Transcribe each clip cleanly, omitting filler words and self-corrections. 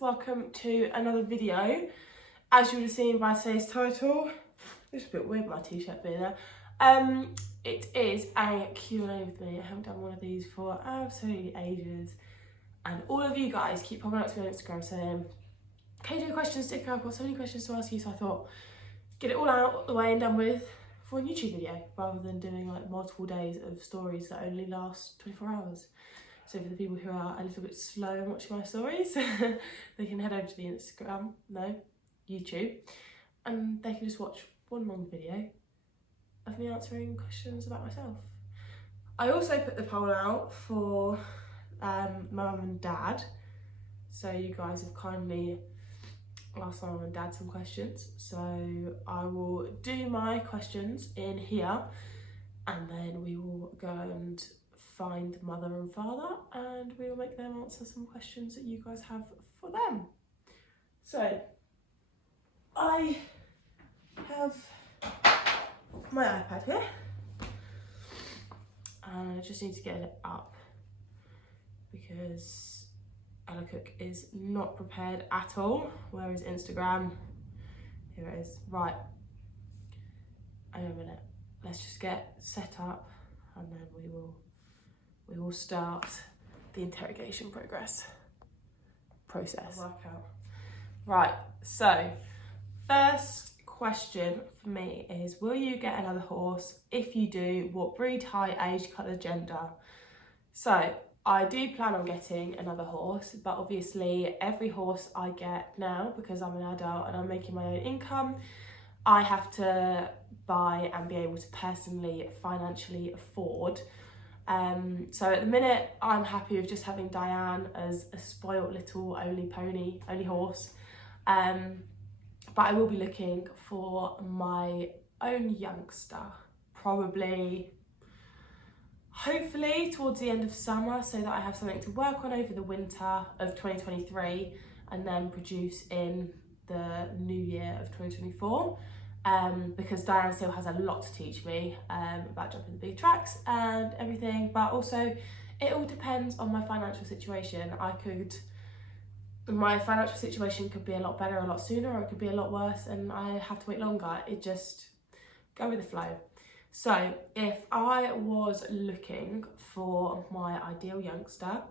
Welcome to another video. As you would have seen by today's title, it's a bit weird my t-shirt being there. It is a Q&A with me. I haven't done one of these for absolutely ages, and all of you guys keep popping up to me on Instagram saying, can you do a question sticker? I've got so many questions to ask you. So I thought, get it all out the way and done with for a YouTube video, rather than doing like multiple days of stories that only last 24 hours. So for the people who are a little bit slow in watching my stories, they can head over to the YouTube, and they can just watch one long video of me answering questions about myself. I also put the poll out for my mum and dad. So you guys have kindly asked my mum and dad some questions. So I will do my questions in here, and then we will go and find mother and father, and we will make them answer some questions that you guys have for them. So I have my iPad here, and I just need to get it up because Ella Cook is not prepared at all. Where is Instagram? Here it is. Right, hang on a minute, let's just get set up, and then we will start the interrogation process. Workout. Right, so first question for me is, will you get another horse? If you do, what breed, height, age, colour, gender? So I do plan on getting another horse, but obviously every horse I get now, because I'm an adult and I'm making my own income, I have to buy and be able to personally financially afford. So at the minute, I'm happy with just having Diane as a spoilt little only horse. But I will be looking for my own youngster, probably, hopefully towards the end of summer, so that I have something to work on over the winter of 2023 and then produce in the new year of 2024. Because Diane still has a lot to teach me about jumping the big tracks and everything, but also it all depends on my financial situation. My financial situation could be a lot better a lot sooner, or it could be a lot worse and I have to wait longer. It just go with the flow. So if I was looking for my ideal youngster,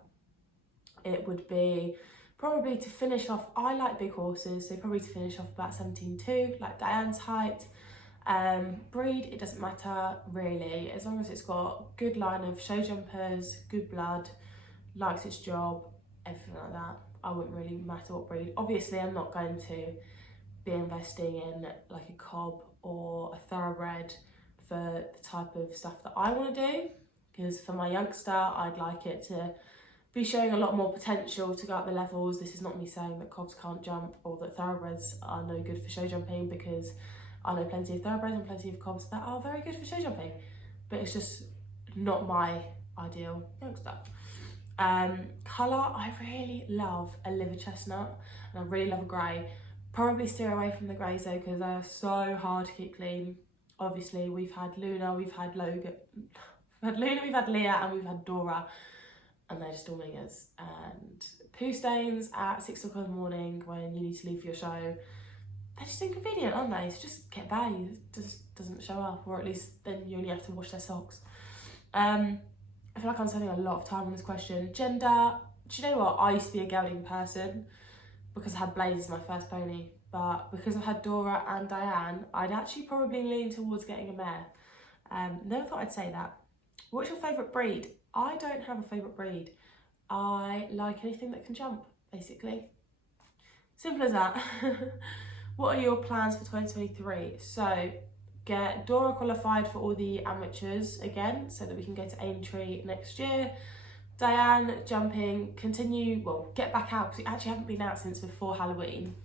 it would be probably to finish off, I like big horses, so probably to finish off about 17.2, like Diane's height. Breed, it doesn't matter really, as long as it's got good line of show jumpers, good blood, likes its job, everything like that. I wouldn't really matter what breed. Obviously, I'm not going to be investing in like a cob or a thoroughbred for the type of stuff that I want to do, because for my youngster, I'd like it to be showing a lot more potential to go up the levels. This is not me saying that cobs can't jump or that thoroughbreds are no good for show jumping, because I know plenty of thoroughbreds and plenty of cobs that are very good for show jumping, but it's just not my ideal youngster. Colour, I really love a liver chestnut and I really love a grey. Probably steer away from the greys though, because they're so hard to keep clean. Obviously we've had Luna, we've had Logan, we've had Leah, and we've had Dora, and they're just all mingers. And poo stains at 6 o'clock in the morning when you need to leave for your show, they're just inconvenient, aren't they? So just get by, it just doesn't show up, or at least then you only have to wash their socks. I feel like I'm spending a lot of time on this question. Gender, do you know what? I used to be a gelding person because I had Blaze as my first pony, but because I've had Dora and Diane, I'd actually probably lean towards getting a mare. Never thought I'd say that. What's your favourite breed? I don't have a favourite breed. I like anything that can jump, basically. Simple as that. What are your plans for 2023? So, get Dora qualified for all the amateurs again, so that we can go to Aintree next year. Diane jumping, get back out, because we actually haven't been out since before Halloween,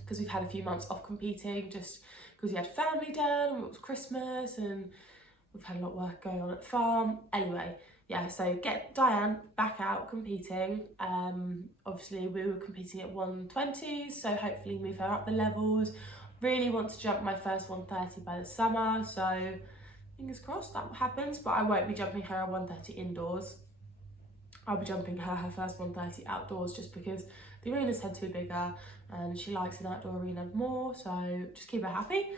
because we've had a few months off competing, just because we had family down and it was Christmas, and we've had a lot of work going on at the farm. Anyway, yeah, so get Diane back out competing. Obviously we were competing at 120s, so hopefully move her up the levels. Really want to jump my first 130 by the summer, so fingers crossed that happens, but I won't be jumping her a 130 indoors. I'll be jumping her first 130 outdoors, just because the arenas tend to be bigger and she likes an outdoor arena more, so just keep her happy.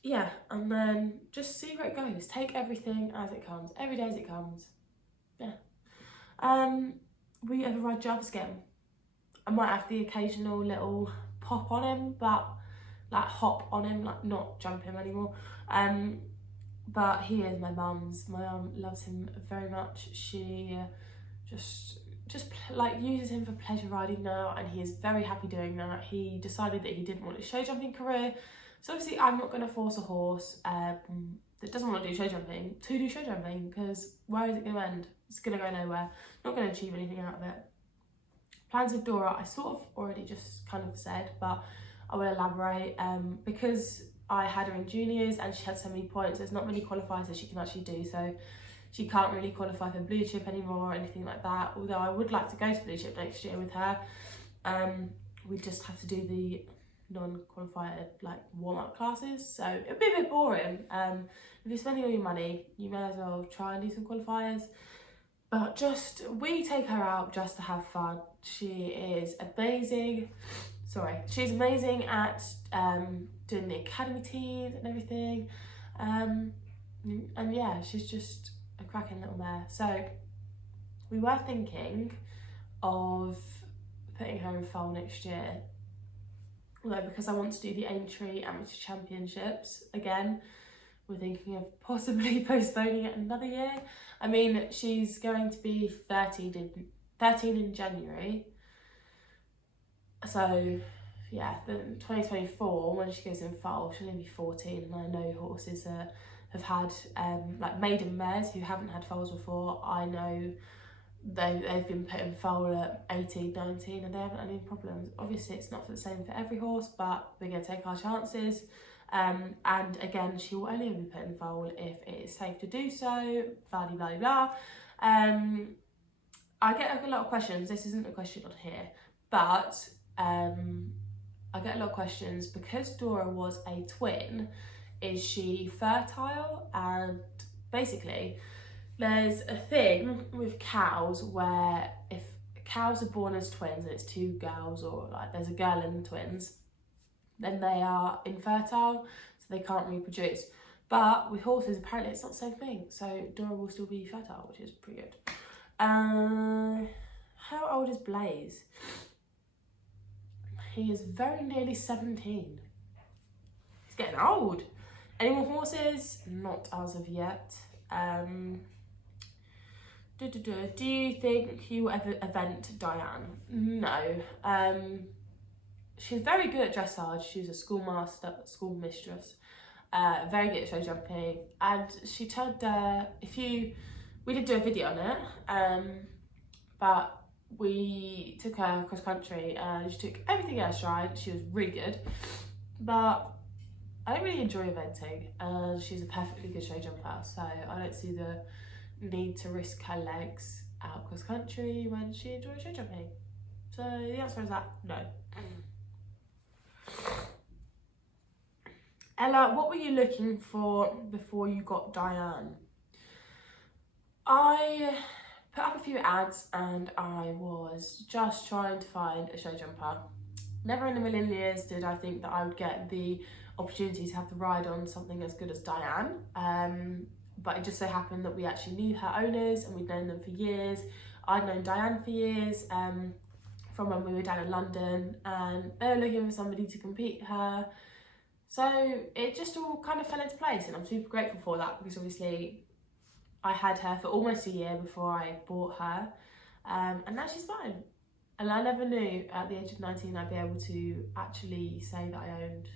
Yeah, and then just see where it goes. Take everything as it comes, every day as it comes. Yeah. Will you ever ride Jarvis again? I might have the occasional little pop on him, but like hop on him, like not jump him anymore. But he is my mum's. My mum loves him very much. She just like uses him for pleasure riding now, and he is very happy doing that. He decided that he didn't want a show jumping career, so obviously I'm not going to force a horse that doesn't want to do show jumping to do show jumping, because where is it going to end? It's going to go nowhere. Not going to achieve anything out of it. Plans with Dora, I sort of already just kind of said, but I will elaborate. Because I had her in juniors and she had so many points, there's not many qualifiers that she can actually do, so she can't really qualify for blue chip anymore or anything like that, although I would like to go to blue chip next year with her. We just have to do the non-qualified like warm-up classes, so it'd be a bit boring. If you're spending all your money, you may as well try and do some qualifiers, but just we take her out just to have fun. She is amazing. She's amazing at doing the academy teams and everything, and yeah, she's just a cracking little mare. So we were thinking of putting her in foal next year, although because I want to do the Aintree Amateur Championships again, we're thinking of possibly postponing it another year. I mean, she's going to be 13 in January, so yeah, then 2024 when she goes in foal, she'll only be 14, and I know horses have had like maiden mares who haven't had foals before. I know they've been put in foal at 18, 19 and they haven't had any problems. Obviously it's not the same for every horse, but we're going to take our chances. And again, she will only be put in foal if it is safe to do so, blah blah blah. I get a lot of questions, this isn't a question on here, but I get a lot of questions because Dora was a twin. Is she fertile? And basically, there's a thing with cows where if cows are born as twins and it's two girls, or like there's a girl and twins, then they are infertile, so they can't reproduce. But with horses, apparently it's not the same thing, so Dora will still be fertile, which is pretty good. How old is Blaze? He is very nearly 17. He's getting old. Any more horses? Not as of yet. Do you think you will ever event Diane? No. She's very good at dressage. She's a school mistress. Very good at show jumping. And she turned, we did do a video on it, but we took her cross country and she took everything in her stride. She was really good, but I don't really enjoy eventing, and she's a perfectly good show jumper, so I don't see the need to risk her legs out cross country when she enjoys show jumping. So the answer is that no. Ella, what were you looking for before you got Diane? I put up a few ads and I was just trying to find a show jumper. Never in a million years did I think that I would get the opportunity to have the ride on something as good as Diane. But it just so happened that we actually knew her owners and we'd known them for years. I'd known Diane for years from when we were down in London, and they were looking for somebody to compete her. So it just all kind of fell into place, and I'm super grateful for that, because obviously I had her for almost a year before I bought her, and now she's mine. And I never knew at the age of 19 I'd be able to actually say that I owned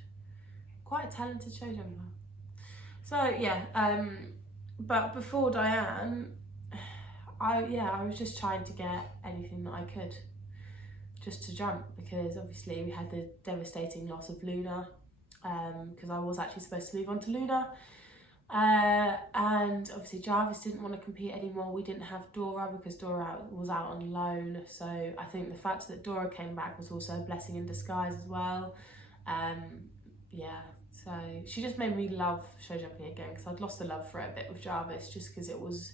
quite a talented show jumper. So yeah, but before Diane, I was just trying to get anything that I could just to jump, because obviously we had the devastating loss of Luna, because I was actually supposed to move on to Luna. And obviously Jarvis didn't want to compete anymore. We didn't have Dora because Dora was out on loan. So I think the fact that Dora came back was also a blessing in disguise as well. Yeah, so she just made me love show jumping again, because I'd lost the love for it a bit with Jarvis, just because it was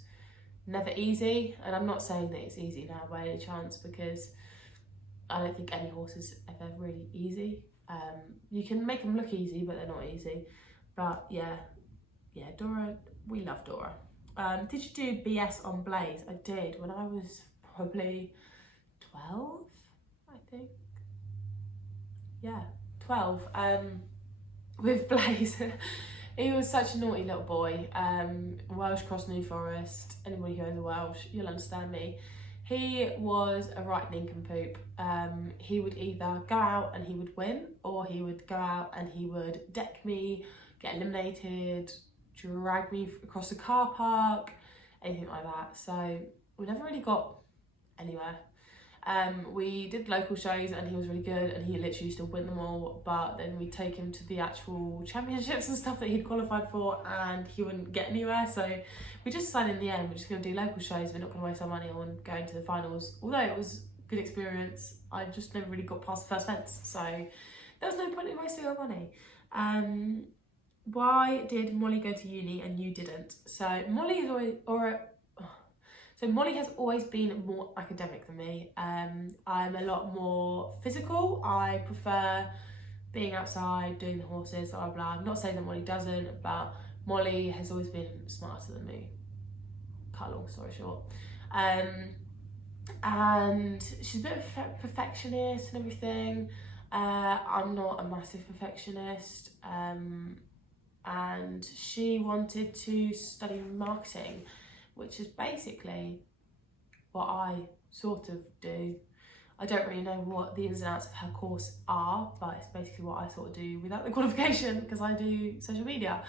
never easy. And I'm not saying that it's easy now by any chance, because I don't think any horse is ever really easy. You can make them look easy, but they're not easy. But yeah, Dora, we love Dora. Did you do BS on Blaze? I did when I was probably 12, I think. Yeah, 12. With Blaze. He was such a naughty little boy. Welsh Cross New Forest. Anybody who owns a Welsh, you'll understand me. He was a right nincompoop. He would either go out and he would win, or he would go out and he would deck me, get eliminated, drag me across the car park, anything like that. So we never really got anywhere. We did local shows and he was really good, and he literally used to win them all, but then we'd take him to the actual championships and stuff that he'd qualified for and he wouldn't get anywhere. So we just decided in the end we're just going to do local shows. We're not going to waste our money on going to the finals, although it was a good experience. I just never really got past the first fence, so there was no point in wasting our money. Why did Molly go to uni and you didn't? So Molly has always been more academic than me. I'm a lot more physical. I prefer being outside, doing the horses, blah, blah, blah. I'm not saying that Molly doesn't, but Molly has always been smarter than me. Cut a long story short. And she's a bit of a perfectionist and everything. I'm not a massive perfectionist. And she wanted to study marketing, which is basically what I sort of do. I don't really know what the ins and outs of her course are, but it's basically what I sort of do without the qualification, because I do social media.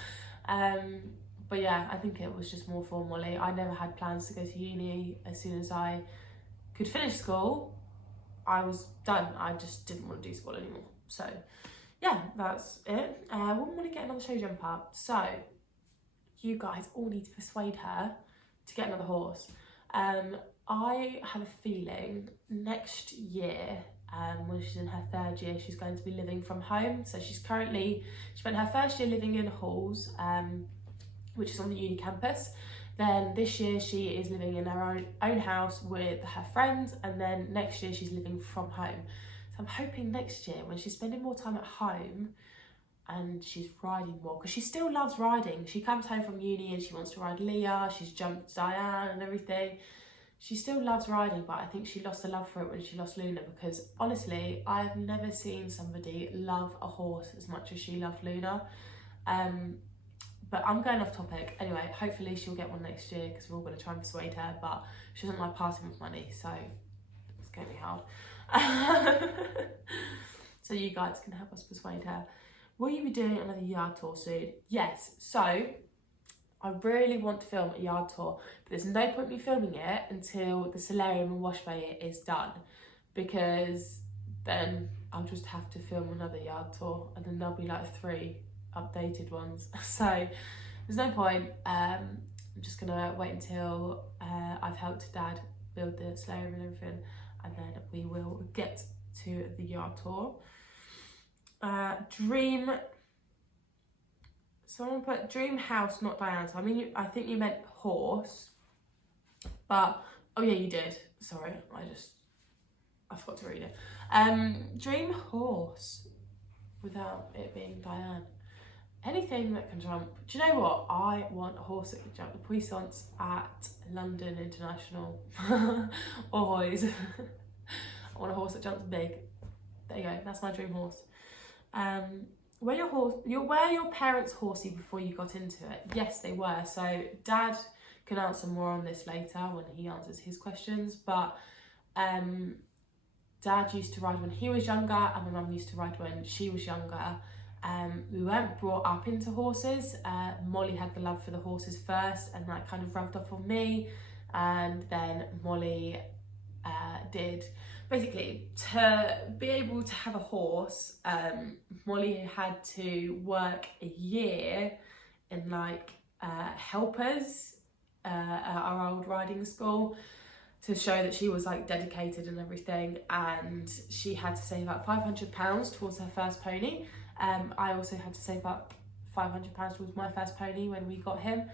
But yeah, I think it was just more for Molly. I never had plans to go to uni. As soon as I could finish school, I was done. I just didn't want to do school anymore. So yeah, that's it. I wouldn't want to get another show jump up. So you guys all need to persuade her to get another horse. I have a feeling next year, when she's in her 3rd year, she's going to be living from home. So she spent her first year living in Halls, which is on the uni campus. Then this year she is living in her own house with her friends, and then next year she's living from home. So I'm hoping next year, when she's spending more time at home and she's riding more, because she still loves riding. She comes home from uni and she wants to ride Leah, she's jumped Diane and everything. She still loves riding, but I think she lost the love for it when she lost Luna, because honestly, I've never seen somebody love a horse as much as she loved Luna. But I'm going off topic. Anyway, hopefully she'll get one next year, because we're all going to try and persuade her, but she doesn't like parting with money, so it's going to be hard. So you guys can help us persuade her. Will you be doing another yard tour soon? Yes, so I really want to film a yard tour, but there's no point me filming it until the solarium and wash bay is done, because then I'll just have to film another yard tour, and then there'll be like 3 updated ones. So there's no point. I'm just gonna wait until I've helped Dad build the solarium and everything, and then we will get to the yard tour. Someone put dream house, not Diane. So I think you meant horse, but oh yeah, you did. Sorry, I forgot to read it. Dream horse without it being Diane. Anything that can jump. Do you know what? I want a horse that can jump the puissance at London International or Hoys. I want a horse that jumps big. There you go. That's my dream horse. Were your parents horsey before you got into it? Yes, they were. So Dad can answer more on this later when he answers his questions. But Dad used to ride when he was younger, and my mum used to ride when she was younger. We weren't brought up into horses. Molly had the love for the horses first, and that kind of rubbed off on me. And then Molly did. Basically, to be able to have a horse, Molly had to work a year in like helpers at our old riding school to show that she was like dedicated and everything, and she had to save up £500 towards her first pony. I also had to save up £500 towards my first pony when we got him.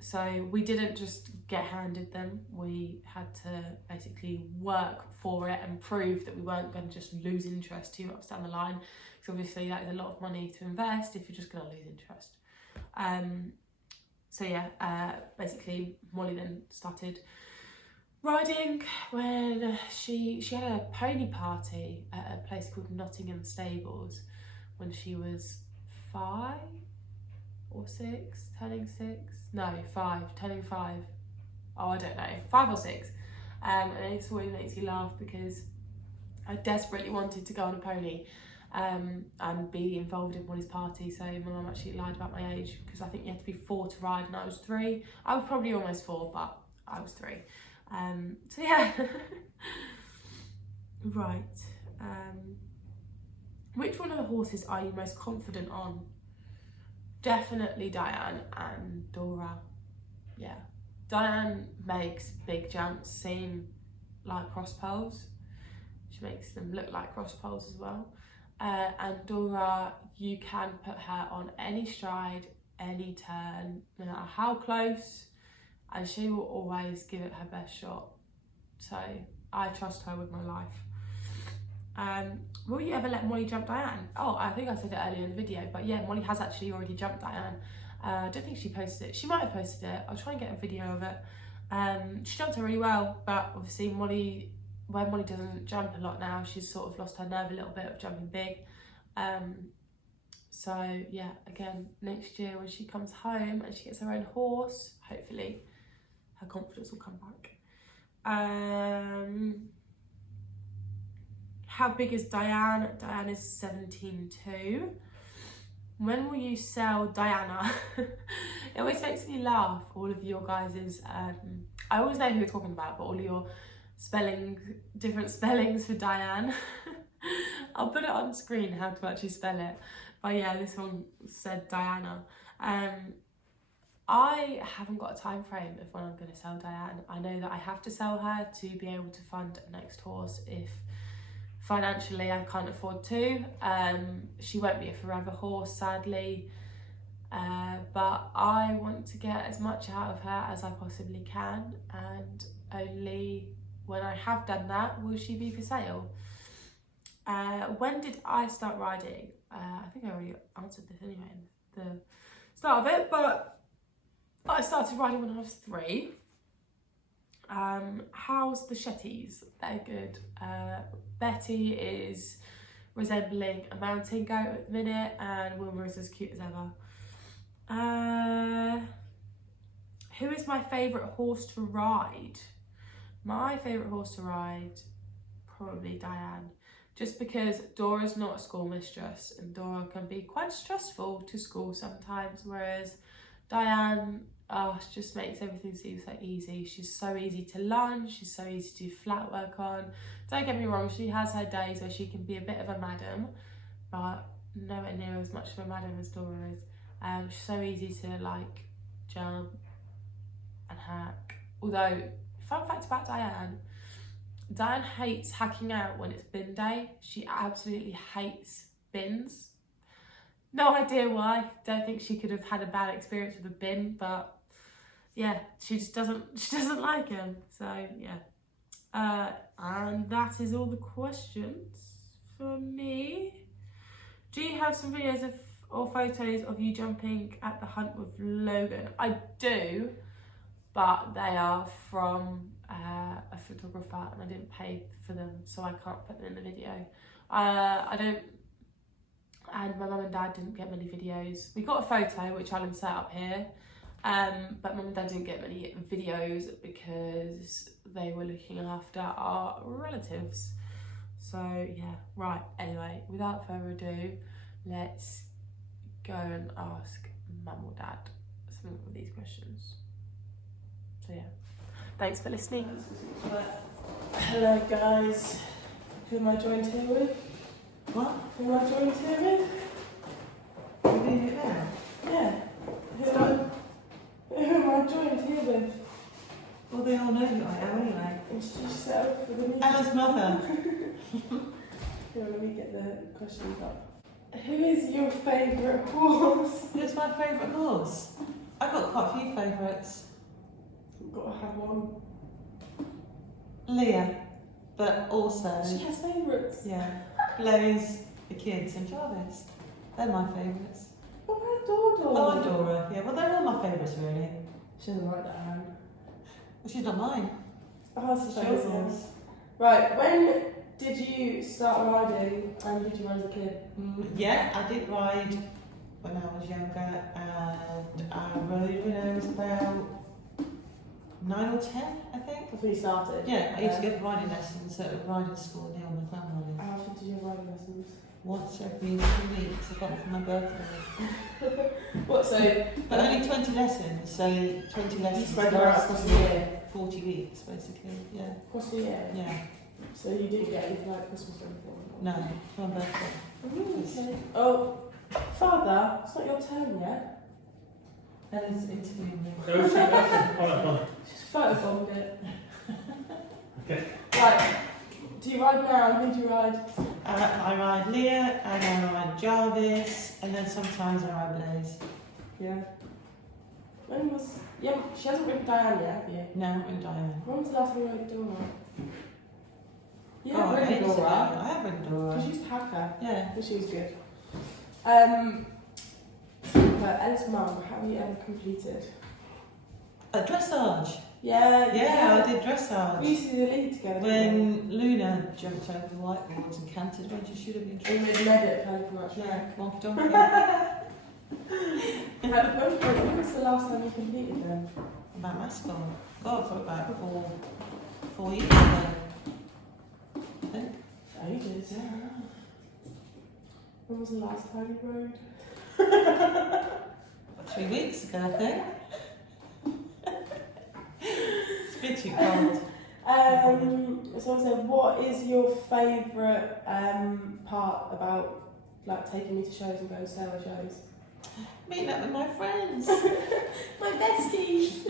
So we didn't just get handed them, we had to basically work for it and prove that we weren't going to just lose interest 2 months down the line, because obviously that is a lot of money to invest if you're just going to lose interest. So yeah, basically Molly then started riding when she had a pony party at a place called Nottingham Stables when she was 5 or 6, turning 6, no 5, turning 5, oh I don't know, 5 or 6, and it always makes me laugh because I desperately wanted to go on a pony and be involved in Molly's party. So my mum actually lied about my age, because I think you had to be 4 to ride and I was 3. I was probably almost 4, but I was 3. So yeah. Right, which one of the horses are you most confident on? Definitely Diane and Dora. Yeah, Diane makes big jumps seem like cross poles. She makes them look like cross poles as well. And Dora, you can put her on any stride, any turn, no matter how close, and she will always give it her best shot. So I trust her with my life. Will you ever let Molly jump Diane? Oh, I think I said it earlier in the video, but yeah, Molly has actually already jumped Diane. I don't think she posted it. She might have posted it. I'll try and get a video of it. She jumped her really well, but obviously Molly, when Molly doesn't jump a lot now, she's sort of lost her nerve a little bit of jumping big. So yeah, again, next year when she comes home and she gets her own horse, hopefully her confidence will come back. How big is Diane? Diane is 17.2. When will you sell Diana? It always makes me laugh, all of your guys's, I always know who you're talking about, but all of your different spellings for Diane. I'll put it on screen how to actually spell it. But yeah, this one said Diana. I haven't got a time frame of when I'm going to sell Diane. I know that I have to sell her to be able to fund a next horse if financially I can't afford to. She won't be a forever horse, sadly, but I want to get as much out of her as I possibly can, and only when I have done that will she be for sale. When did I start riding? I think I already answered this anyway in the start of it, but I started riding when I was 3. How's the Shetties? They're good. Betty is resembling a mountain goat at the minute, and Wilma is as cute as ever. Who is my favourite horse to ride? My favourite horse to ride, probably Diane. Just because Dora's not a school mistress, and Dora can be quite stressful to school sometimes, whereas Diane, she just makes everything seem so easy. She's so easy to learn, she's so easy to do flat work on. Don't get me wrong, she has her days where she can be a bit of a madam, but nowhere near as much of a madam as Dora is. She's so easy to like jump and hack. Although, fun fact about Diane hates hacking out when it's bin day. She absolutely hates bins. No idea why. Don't think she could have had a bad experience with a bin, but yeah, she doesn't like him. So yeah, and that is all the questions for me. Do you have some videos or photos of you jumping at the hunt with Logan? I do, but they are from a photographer and I didn't pay for them, so I can't put them in the video. I don't, and my mum and dad didn't get many videos. We got a photo which I'll insert up here, but mum and dad didn't get many videos because they were looking after our relatives. So yeah, right, anyway, without further ado, let's go and ask mum or dad some of these questions. So yeah, thanks for listening. Hello guys, who am I joined here with? What? Who am I joined here with? You leave it there? Yeah. Who Introduce yourself for the meeting. Ella's mother. Yeah, let me get the questions up. Who is your favourite horse? Who's my favourite horse? I've got quite a few favourites. You've got to have one. Leah, but also... She has favourites. Yeah, Blaze, the kids, and Jarvis. They're my favourites. What about Dodo? Oh, and Dora. Yeah, well, they're all my favourites, really. She doesn't like that hand. Well, she's not mine. Oh, that's She's yours. yours. Right, when did you start riding and did you ride as a kid? Yeah, I did ride when I was younger, and I rode when I was about 9 or 10, I think. That's when you started? Yeah, I used to go for riding lessons at a riding school near my grandma lived. How often did you have riding lessons? Once every 2 weeks. I got it for my birthday. What, so? But only 20 lessons, so 20 lessons spread them out across the year? 40 weeks, basically, yeah. Across the year? Yeah. So you didn't get anything like Christmas or anything? No, for my birthday. Okay. Oh, Father, it's not your turn yet. Ella's interviewing me. Oh, she does. She's photobombed it. Okay. Right, do you ride now? Who do you ride? I ride Leah, and I ride Jarvis, and then sometimes I ride Blaze. Yeah. When was... Yeah, she hasn't ridden Diane yet, have you? No, and Diane. When was the last time you rode Dora? Yeah, Oh, ridden ages ago. Dora. I have ridden Dora. Because she used to have her. Yeah. But she was good. But Ella's mum, have you ever completed? Dressage. Yeah, Yeah, I did We dressage. used to do the league together. When Luna jumped over the whiteboards and cantered when she should have been. And with Meredith, kind of much. Yeah, come on, donkey. When was the last time you completed them? About mascot. God, for about four years ago. I think. Ages. Yeah. When was the last time you rode? About 3 weeks ago, I think. It's a bit too cold. So I said, what is your favourite part about like taking me to shows and going to Sarah shows? Meeting up with my friends. My besties!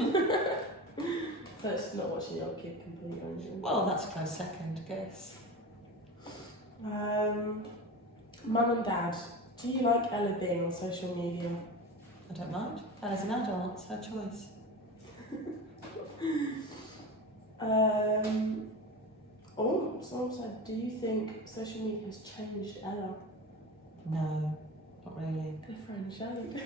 So it's not watching your kid complete or anything. Well, that's a close second, I guess. Mum and Dad, do you like Ella being on social media? I don't mind. Ella's an adult, it's her choice. Someone said, do you think social media has changed Ella? No, not really. Different shade.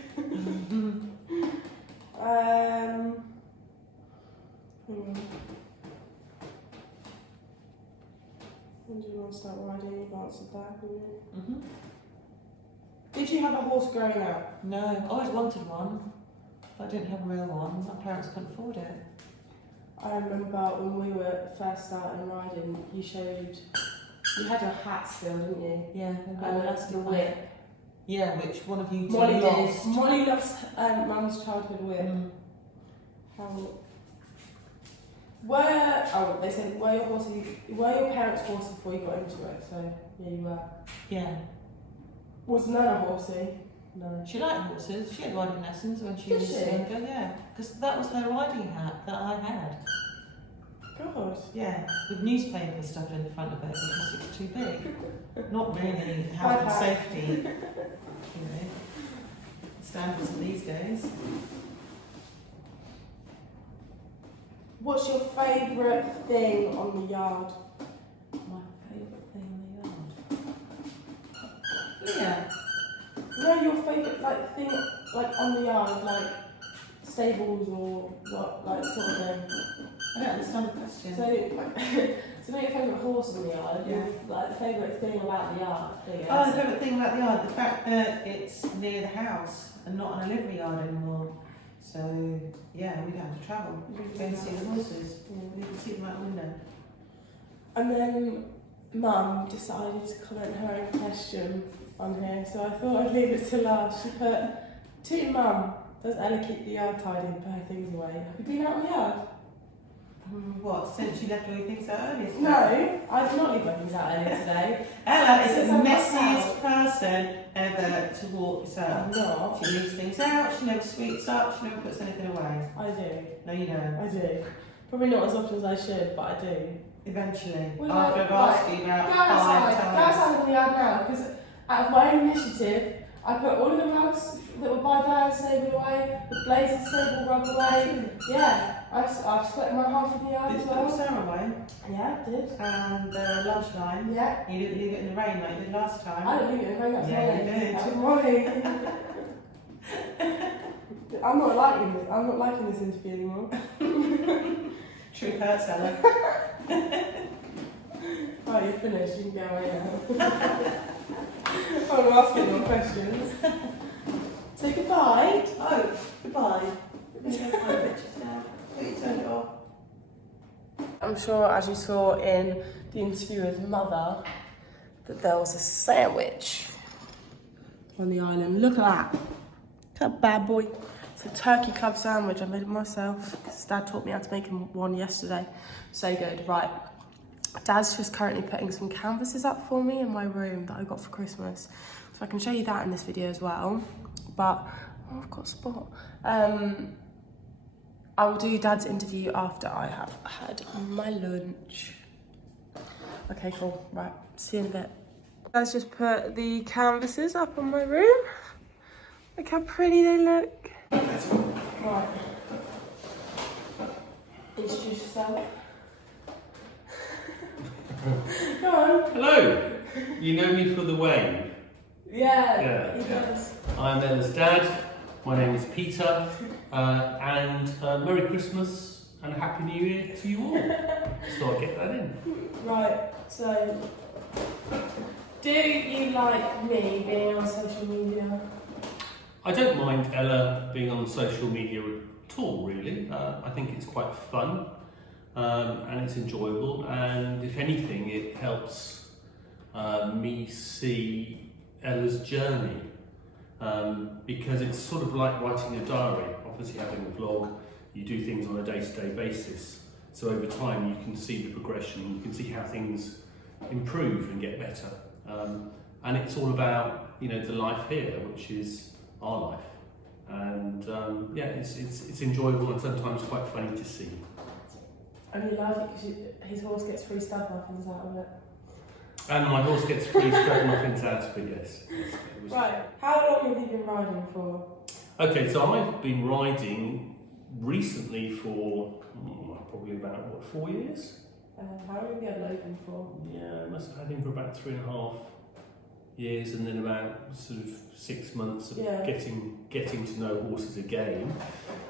When do you want to start riding? You've answered that, haven't you? Mm-hmm. Did you have a horse growing up? No, I always wanted one, but I didn't have a real one. My parents couldn't afford it. I remember when we were first starting riding, you had your hat still, didn't you? Yeah, And that's the whip. Yeah, which one of you two Molly lost? did. Molly lost Mum's childhood whip. Mm. They said, were your parents horsey before you got into it? So, yeah, you were. Yeah. Was Nana horsey? No. She liked horses. She had riding lessons when she Did was she? younger, yeah. Because that was her riding hat that I had. God. Yeah, with newspaper stuff in the front of it because it's too big. Not really health High and five. safety, you know, standards of these days. What's your favourite thing on the yard? My favourite thing in the yard. Yeah. No, your favourite thing on the yard, like stables or what, like sort of thing. I don't understand the question. So not your favourite horse in the yard, Yeah. like the favourite thing about the yard. Oh, the favourite thing about the yard, the fact that it's near the house and not on a livery yard anymore. So yeah, we don't have to travel. Go and see the horses. We can see them out the window. And then Mum decided to comment her own question on here, so I thought I'd leave it to last. She put, to Mum, does Ella keep the yard tidy and put her things away? Have you been out in the yard? What, since she left all your things out earlier today? No, I did not leave my things out earlier today. Ella is Since the I've got messiest person ever to walk this I'm earth. not. She leaves things out, she never sweeps up, she never puts anything away. I do. No, you don't. I do. Probably not as often as I should, but I do. Eventually. Well, After I've asked you about Go 5 outside. Go times. outside of the yard now, because out of my own initiative, I put all of the rugs that were by Diane stable away, the blazing stable rug away. Yeah, I've swept my half of the yard Did as you put well. Sarah away? Yeah, I did. And the lunch line? Yeah. You didn't leave it in the rain like you did last time? I don't leave it in the rain, that's Yeah, morning. you did. That's morning. I'm not liking this interview anymore. Truth hurts, Ella. Right, you're finished, you can go away now. I want to ask you more questions. Say goodbye. Oh, goodbye. We're going to go for my pictures now. Will you turn it off? I'm sure, as you saw in the interview with Mother, that there was a sandwich on the island. Look at that. Look at that bad boy. It's a turkey club sandwich. I made it myself because Dad taught me how to make him one yesterday. So good. Right. Dad's just currently putting some canvases up for me in my room that I got for Christmas. So I can show you that in this video as well. But, oh, I've got a spot. I will do Dad's interview after I have had my lunch. Okay, cool. Right, see you in a bit. Dad's just put the canvases up on my room. Look how pretty they look. Right. Introduce yourself. Go on. Hello. You know me for the wave. Yeah, he does. I'm Ella's dad. My name is Peter. And Merry Christmas and a Happy New Year to you all. So I'll get that in. Right, so do you like me being on social media? I don't mind Ella being on social media at all, really. I think it's quite fun and it's enjoyable, and if anything, it helps me see Ella's journey because it's sort of like writing a diary. Obviously, having a vlog, you do things on a day-to-day basis. So over time, you can see the progression, you can see how things improve and get better. And it's all about, you know, the life here, which is our life. And yeah, it's enjoyable and sometimes quite funny to see. And you like it because his horse gets free stud muffins out of it. And my horse gets free stud muffins out of it, yes. Right, how long have you been riding for? Okay, so I've been riding recently for probably about, what, 4 years? How long have you had Logan for? Yeah, I must have had him for about 3.5 years, and then about sort of 6 months of getting to know horses again.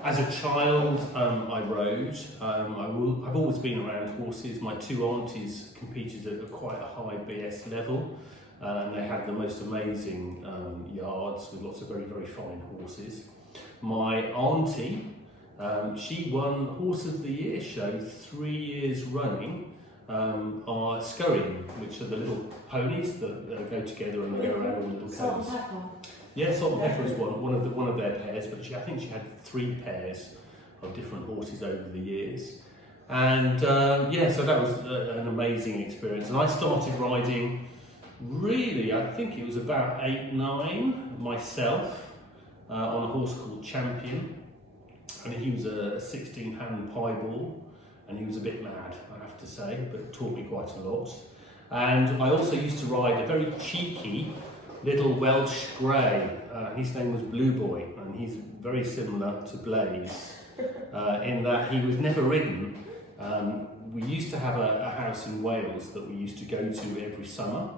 As a child, I rode. I've always been around horses. My 2 aunties competed at quite a high BS level, and they had the most amazing yards with lots of very, very fine horses. My auntie, she won Horse of the Year show 3 years running. Are scurrying, which are the little ponies that go together and they go around all little Salt and cones. pepper. Yeah, Salt and Pepper is one of their pairs, but I think she had 3 pairs of different horses over the years. And yeah, so that was an amazing experience. And I started riding, really, I think it was about 8, 9 myself on a horse called Champion, and he was a 16-hand piebald, and he was a bit mad, I have to say, but taught me quite a lot. And I also used to ride a very cheeky little Welsh grey. His name was Blue Boy, and he's very similar to Blaze in that he was never ridden. We used to have a house in Wales that we used to go to every summer,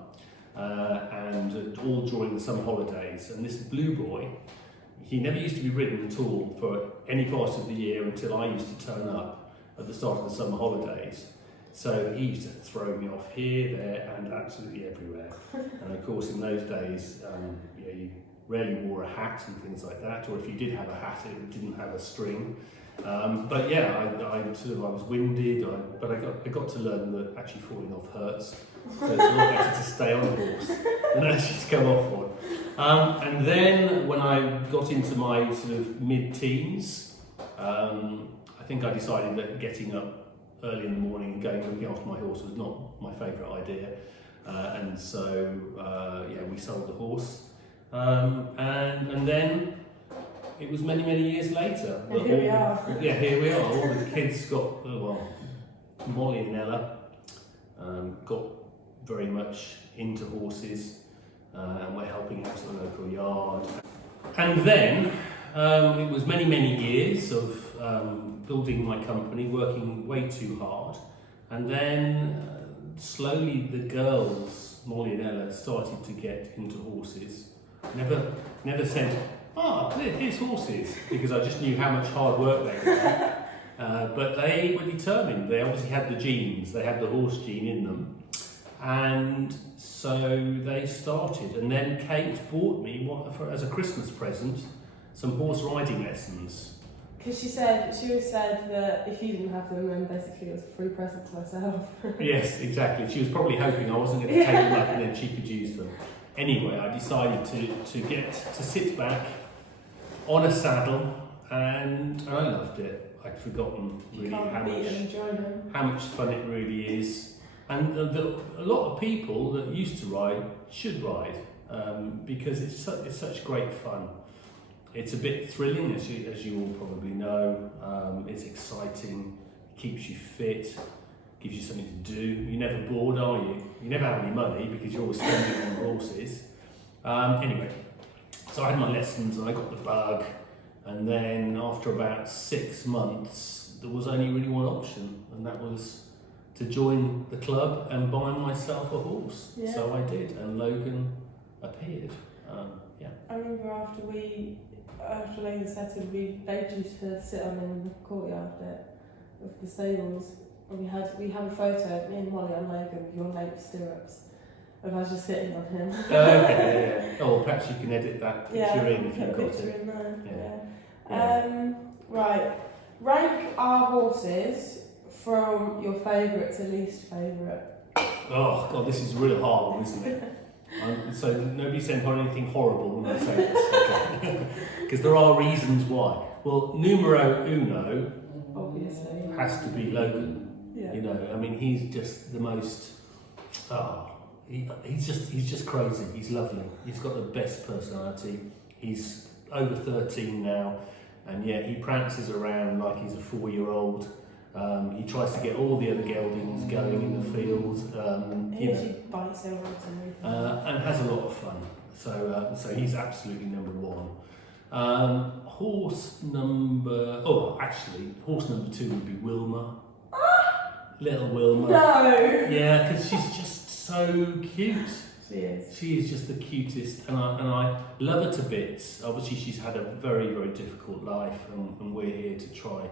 and all during the summer holidays. And this Blue Boy, he never used to be ridden at all for any part of the year until I used to turn up at the start of the summer holidays. So he used to throw me off here, there, and absolutely everywhere. And of course, in those days, you rarely wore a hat and things like that, or if you did have a hat, it didn't have a string. But yeah, I was winded, but I got to learn that actually falling off hurts. So it's a lot better to stay on a horse than actually to come off one. And then when I got into my sort of mid-teens, I think I decided that getting up early in the morning and going looking after my horse was not my favourite idea, and so yeah, we sold the horse, and then it was many, many years later. And here we are. Yeah, here we are. All the kids got, Molly and Ella got very much into horses, and we're helping out at the local yard. And then it was many, many years of building my company, working way too hard. And then slowly the girls, Molly and Ella, started to get into horses. Never said, here's horses, because I just knew how much hard work they were. But they were determined. They obviously had the genes, they had the horse gene in them. And so they started. And then Kate bought me, as a Christmas present, some horse riding lessons. Because she always said that if you didn't have them, then basically it was a free present to myself. Yes, exactly. She was probably hoping I wasn't going to take them up and then she could use them. Anyway, I decided to sit back on a saddle, and I loved it. I'd forgotten really how much fun it really is. And a lot of people that used to ride should ride, because it's such great fun. It's a bit thrilling, as you all probably know. It's exciting, keeps you fit, gives you something to do. You're never bored, are you? You never have any money because you're always spending on horses. Anyway, so I had my lessons and I got the bug. And then after about 6 months, there was only really one option, and that was to join the club and buy myself a horse. Yeah. So I did, and Logan appeared. I remember after Logan settled, they used to sit on in the courtyard bit of the stables, and we have a photo, me and Molly and Logan, with your nape stirrups, of us just sitting on him. Okay, yeah. Oh, perhaps you can edit that picture in if you've got it. In there. Yeah. Right, rank our horses from your favourite to least favourite. Oh God, this is a real hard one, isn't it? So nobody sent on anything horrible when I say this, because there are reasons why. Well, numero uno Obviously has to be Logan. Yeah. You know, I mean, he's just the most. He's just crazy. He's lovely. He's got the best personality. He's over 13 now, and yet he prances around like he's a 4-year-old. He tries to get all the other geldings going in the field. He actually bites over everything. And has a lot of fun. So he's absolutely number one. Horse number 2 would be Wilma. Little Wilma. No! Yeah, because she's just so cute. She is. She is just the cutest, and I love her to bits. Obviously, she's had a very, very difficult life, and we're here to try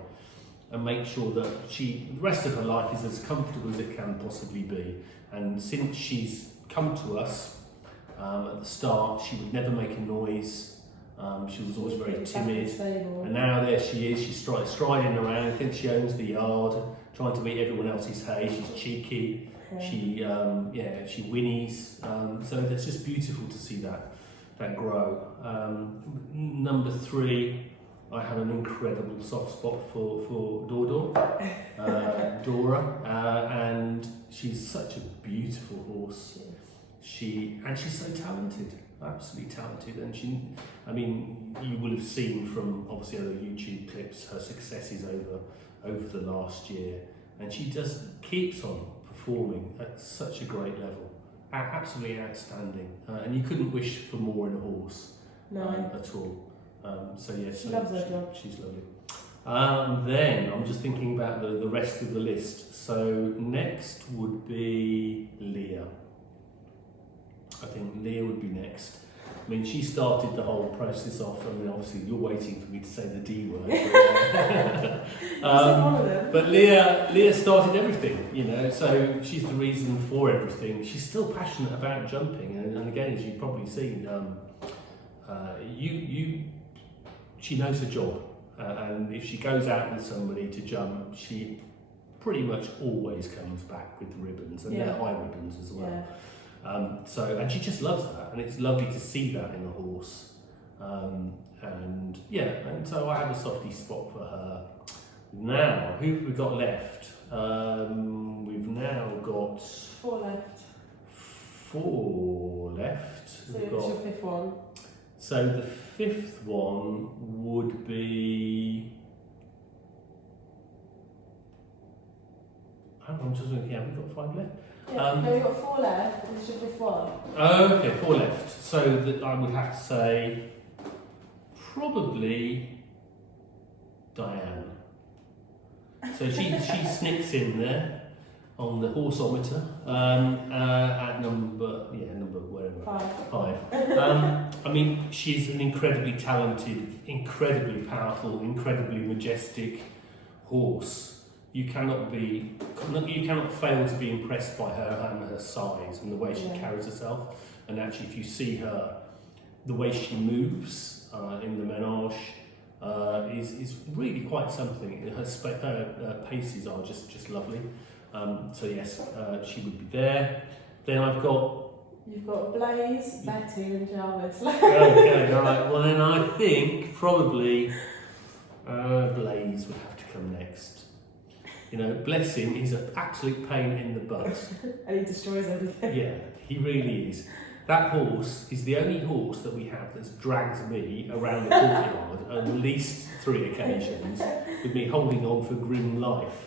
and make sure that the rest of her life is as comfortable as it can possibly be. And since she's come to us at the start, she would never make a noise. She was always very timid, and now there she is. She's striding around, thinks she owns the yard, trying to beat everyone else's hay. She's cheeky. Okay. She whinnies. So it's just beautiful to see that grow. Number 3. I have an incredible soft spot for Dora, and she's such a beautiful horse. She's so talented, absolutely talented, and you will have seen from obviously other YouTube clips her successes over the last year, and she just keeps on performing at such a great level, absolutely outstanding, and you couldn't wish for more in a horse. At all. She loves her job. She's lovely. Then I'm just thinking about the rest of the list. So next would be Leah. I think Leah would be next. I mean, she started the whole process off. I mean, obviously you're waiting for me to say the D word. But Leah started everything, you know, so she's the reason for everything. She's still passionate about jumping, and again, as you've probably seen, she knows her job, and if she goes out with somebody to jump, she pretty much always comes back with the ribbons, and they're high ribbons as well. Yeah. And she just loves that, and it's lovely to see that in a horse. And so I have a softy spot for her. Now, who have we got left? We've now got 4 left. 4 left. So it's your 5th one. So the fifth one would be. I'm just looking. Yeah, we've got 5 left. Yeah, no, we've got 4 left. This is your 5th one. Oh, okay, 4 left. So that I would have to say probably Diane. So she snicks in there on the horseometer at number whatever 5. I mean, she's an incredibly talented, incredibly powerful, incredibly majestic horse. You cannot fail to be impressed by her and her size and the way she carries herself. And actually, if you see her, the way she moves in the menage is really quite something. Her paces are just lovely. So yes, she would be there. Then I've got. You've got Blaze, Betty, and Jarvis. Okay, all right. Well, then I think probably Blaze would have to come next. You know, bless him, he's an absolute pain in the butt. And he destroys everything. Yeah, he really is. That horse is the only horse that we have that's dragged me around the courtyard on at least 3 occasions, with me holding on for grim life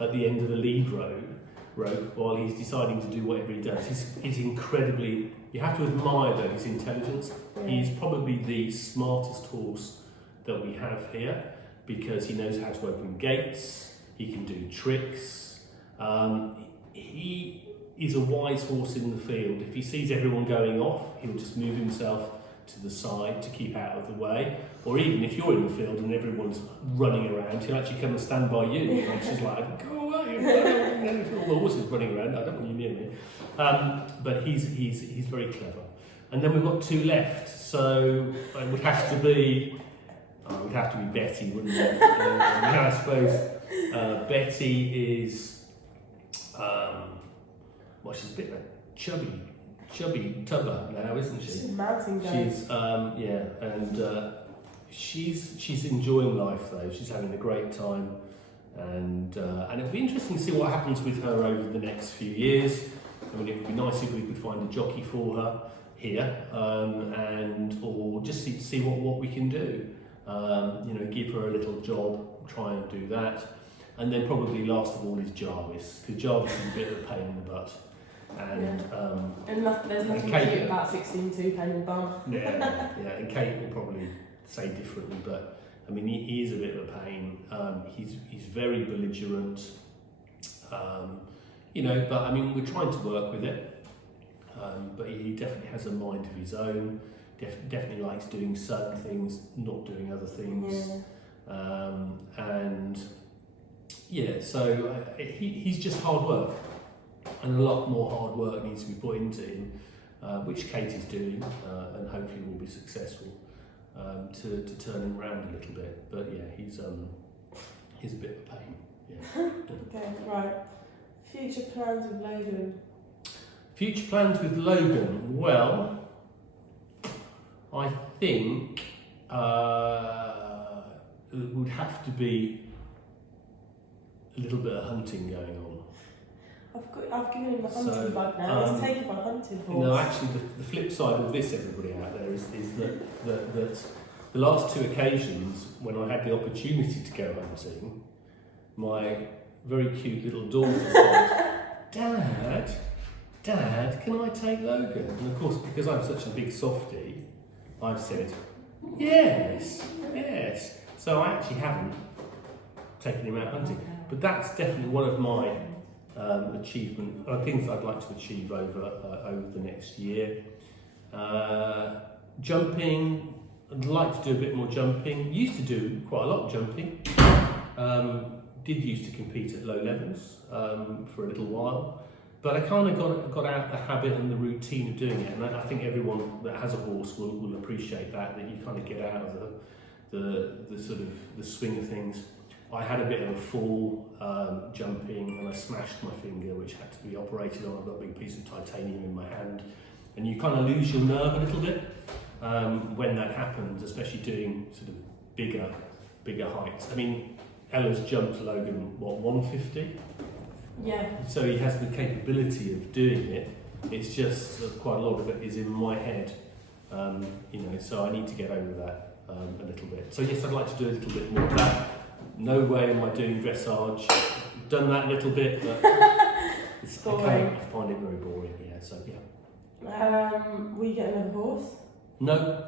at the end of the lead rope while he's deciding to do whatever he does. He's incredibly, you have to admire though his intelligence. Yeah. He's probably the smartest horse that we have here because he knows how to open gates. He can do tricks. He is a wise horse in the field. If he sees everyone going off, he'll just move himself to the side to keep out of the way. Or even if you're in the field and everyone's running around, he'll actually come and stand by you. And she's like, go away, all the horses running around, I don't want you near me. But he's very clever. And then we've got 2 left, so it would have to be Betty, wouldn't it? I suppose Betty is, she's a bit of a chubby tubber now, isn't she? She's a mountain goat. She's enjoying life though. She's having a great time, and it'll be interesting to see what happens with her over the next few years. I mean, it would be nice if we could find a jockey for her here, or just see what we can do. Give her a little job, try and do that. And then probably last of all is Jarvis, because Jarvis is a bit of a pain in the butt. And there's nothing cute about 16-2 pain in the bum. Yeah, and Kate will probably say differently, but I mean he is a bit of a pain. He's very belligerent, but I mean we're trying to work with it. But he definitely has a mind of his own. Definitely likes doing certain things, not doing other things. So he's just hard work, and a lot more hard work needs to be put into him, which Kate is doing, and hopefully will be successful to turn him around a little bit. But yeah, he's a bit of a pain. Yeah. Okay, right. Future plans with Logan. Future plans with Logan. Well, I think it would have to be a little bit of hunting going on. I've given him the hunting bug now. He's taken my hunting horse. No, actually, the flip side of this, everybody out there, is that the last 2 occasions when I had the opportunity to go hunting, my very cute little daughter said, Dad, can I take Logan? And of course, because I'm such a big softie, I've said, yes. So I actually haven't taken him out hunting. But that's definitely one of my things I'd like to achieve over the next year. Jumping, I'd like to do a bit more jumping. Used to do quite a lot of jumping. Did used to compete at low levels for a little while. But I kind of got out the habit and the routine of doing it, and I think everyone that has a horse will appreciate that you kind of get out of the sort of the swing of things. I had a bit of a fall jumping, and I smashed my finger, which had to be operated on. I've got a big piece of titanium in my hand, and you kind of lose your nerve a little bit when that happens, especially doing sort of bigger heights. I mean, Ella's jumped Logan 150. Yeah. So he has the capability of doing it. It's just that quite a lot of it is in my head. So I need to get over that a little bit. So yes, I'd like to do a little bit more of that. No way am I doing dressage. Done that a little bit, but it's I find it very boring. Yeah, so yeah. Will you get another horse? No,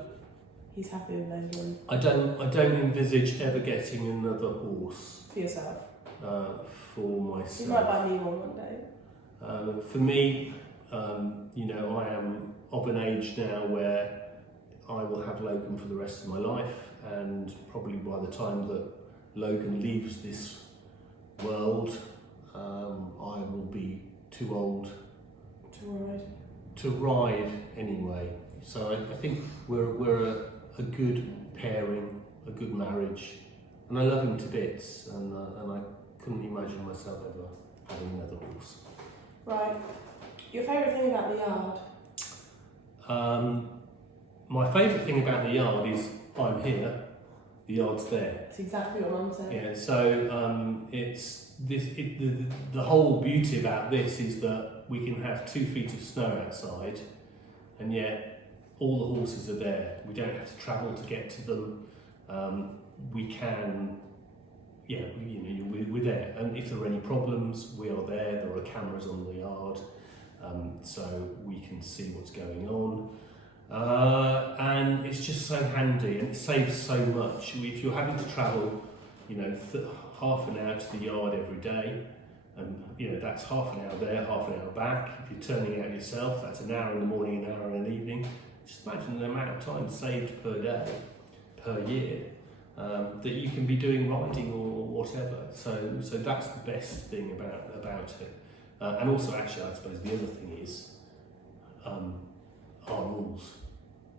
He's happy with Logan. I don't envisage ever getting another horse For yourself? for myself. You might buy me one day. For me, I am of an age now where I will have Logan for the rest of my life, and probably by the time that Logan leaves this world, I will be too old to ride anyway. So I think we're a good pairing, a good marriage, and I love him to bits, and I couldn't imagine myself ever having another horse. Right. Your favourite thing about the yard? My favourite thing about the yard is I'm here, the yard's there. That's exactly what Mum said. Yeah, so the whole beauty about this is that we can have 2 feet of snow outside, and yet all the horses are there. We don't have to travel to get to them. We can, we're there. And if there are any problems, we are there. There are cameras on the yard, so we can see what's going on. And it's just so handy, and it saves so much. If you're having to travel, half an hour to the yard every day, and that's half an hour there, half an hour back. If you're turning out yourself, that's an hour in the morning, an hour in the evening. Just imagine the amount of time saved per day, per year, that you can be doing riding or whatever. So that's the best thing about it. And also, actually, I suppose the other thing is our rules.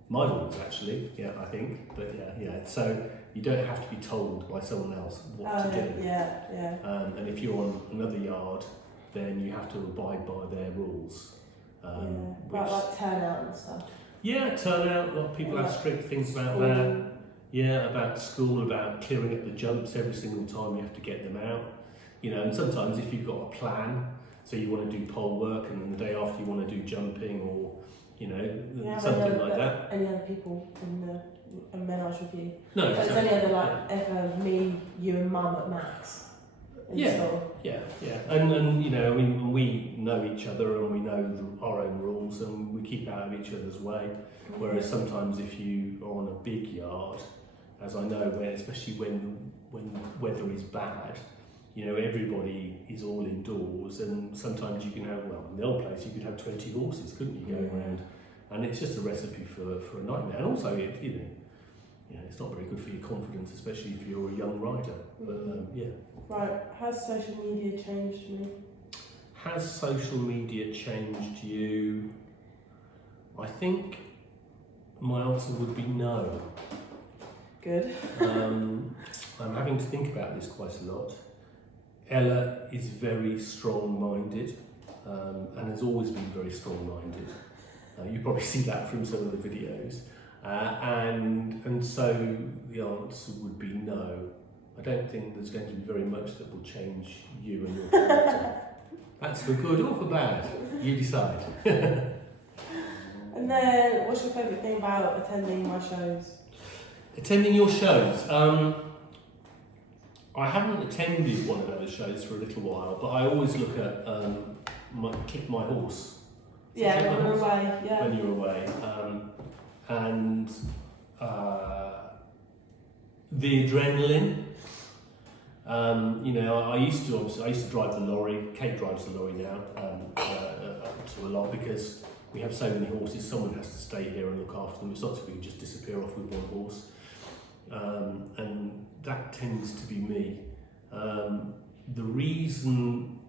My rules, actually, I think. But yeah. So you don't have to be told by someone else what to do. Yeah. And if you're on another yard, then you have to abide by their rules. Like turnout and stuff. Yeah, turnout. A lot of people have strict things about that. Yeah, about school, about clearing up the jumps every single time you have to get them out. And sometimes if you've got a plan, so you want to do pole work, and then the day after you want to do jumping, or something like that. Any other people in the menage with you? No, it's only ever me, you, and Mum at max. Yeah, and we know each other, and we know our own rules, and we keep out of each other's way. Whereas sometimes if you are on a big yard, as I know, especially when weather is bad, everybody is all indoors, and sometimes you can have, in the old place you could have 20 horses, couldn't you, going around, and it's just a recipe for a nightmare. And also, it's not very good for your confidence, especially if you're a young rider. But Right, has social media changed me? Has social media changed you? I think my answer would be no. Good. I'm having to think about this quite a lot. Ella is very strong-minded, and has always been very strong-minded. You probably see that from some of the videos. And so the answer would be no. I don't think there's going to be very much that will change you and your character. That's for good or for bad. You decide. And then, what's your favourite thing about attending my shows? Attending your shows? I haven't attended one of those shows for a little while, but I always look at Kick My Horse. Yeah, when we're away. Yeah. When you're away. And the adrenaline. I used to drive the lorry. Kate drives the lorry now to a lot, because we have so many horses. Someone has to stay here and look after them. It's not so we can just disappear off with one horse, and that tends to be me. The reason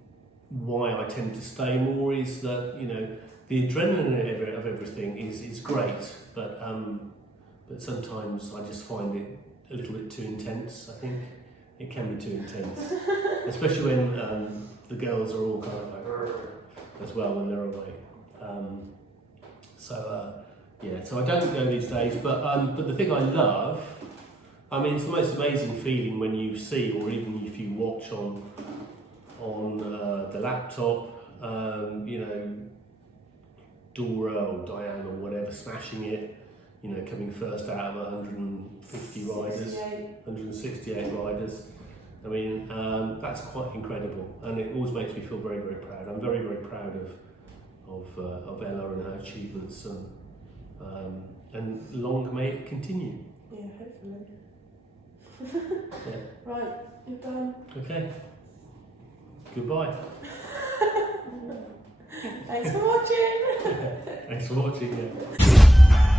why I tend to stay more is that the adrenaline of everything is great, but sometimes I just find it a little bit too intense. I think it can be too intense, especially when the girls are all kind of like as well when they're away. So I don't go these days, but the thing I love, it's the most amazing feeling when you see, or even if you watch on the laptop, Dora or Diane or whatever smashing it, you know, coming first out of 150 riders, 168 riders. I mean, that's quite incredible, and it always makes me feel very, very proud. I'm very, very proud of Ella and her achievements, and long may it continue. Yeah, hopefully. Yeah. Right, you're done. Okay. Goodbye. Thanks for watching. Thanks for watching. Yeah.